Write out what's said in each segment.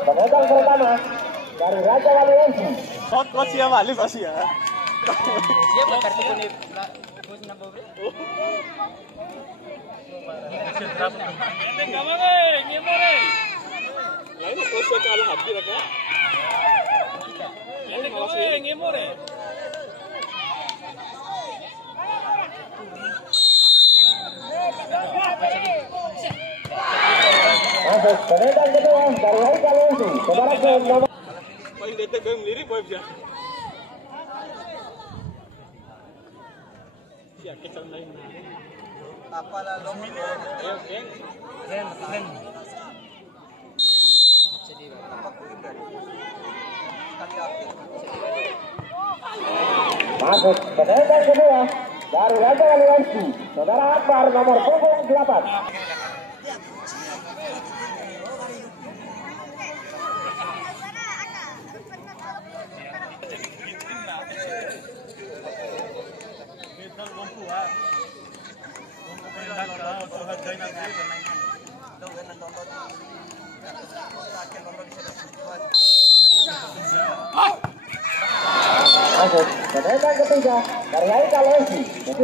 Pemegang pertama dari Raja Wali Lensi. Kok siapa Alif asih ya? Siapa kartu kuning? Lain kok saya kalah habis lah kak. Lain kok saya ngemor ya. Masuk pemegang kedua dari Raja Lensi. Saudara ke nomor. Paling detek gue melirik boy bisa. Siap kecil lain. Apalah lo? Oke. Keren. Masuk pemegang kedua dari Raja Wali Lensi. Saudara Akbar nomor punggung 8. Masuk pemegang ketiga dari Raja Lensi. 8.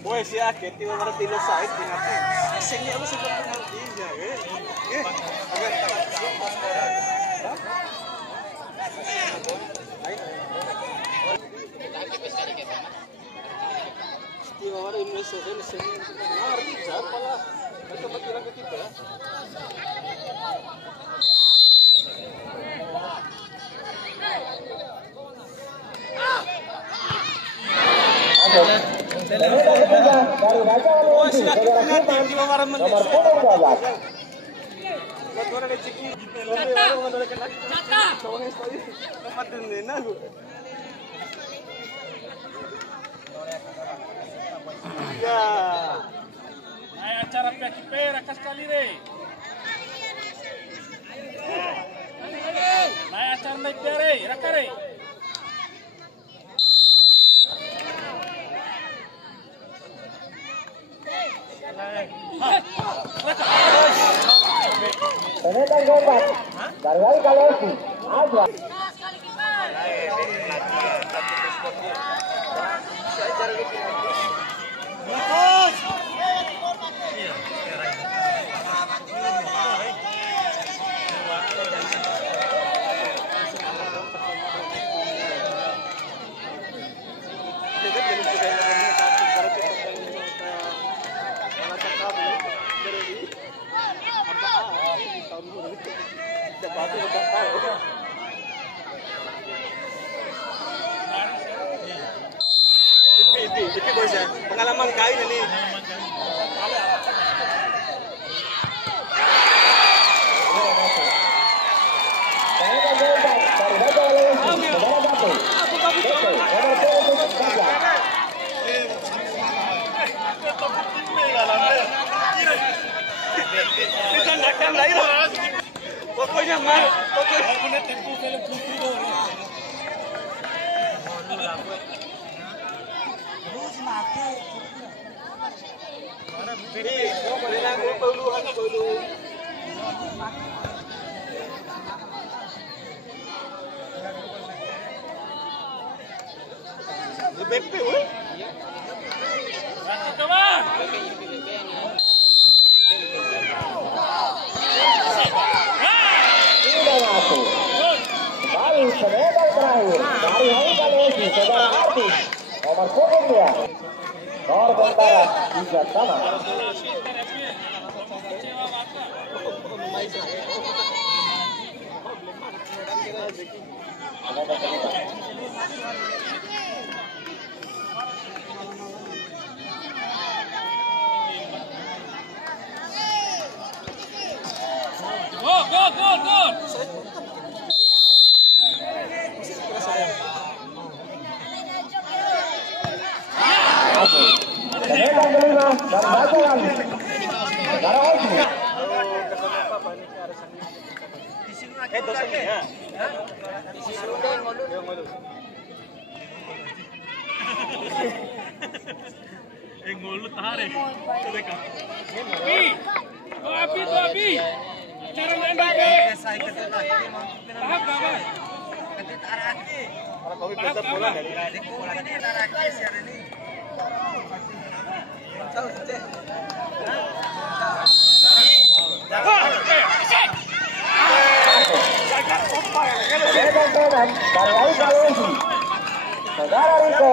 Boy siya keti orang tilo side tinggal. Sini aku sudah kenal dia Di bawah Indonesia ini sini nari siapa lah. Mereka bilang ke kita. Pemegang ketiga dari Raja Wali Lensi. Saudara Firman nomor punggung 12. Ya. Ay acara PKP rakas kali deh. Nay acara naik dere, rakare. Pemegang keempat dari Raja Lensi. Azwa. Itu bos ya, pengalaman kain ini. Pemegang keempat dari Raja Wali Lensi. Saudara Batu. Nomor punggung 13. Disandarkan lah itu. Pokoknya mah, pokoknya tempo film kultur. Ini, kau boleh lagu perlu. BP, woi. Masuk kawan. Sudah masuk. Kembali pemegang terakhir dari Raja Lensi. Saudara Artis nomor punggung 2. Skor sementara 3 sama. Tendangan kelima dan bacaan negara Oji. Ngulut hari. Api. Cara main baik. Tahap berapa? Ketit araki. Kalau kau bisa pulang dari ketit araki siar ini. Tendangan dari Aika Oji. Saudara Riko.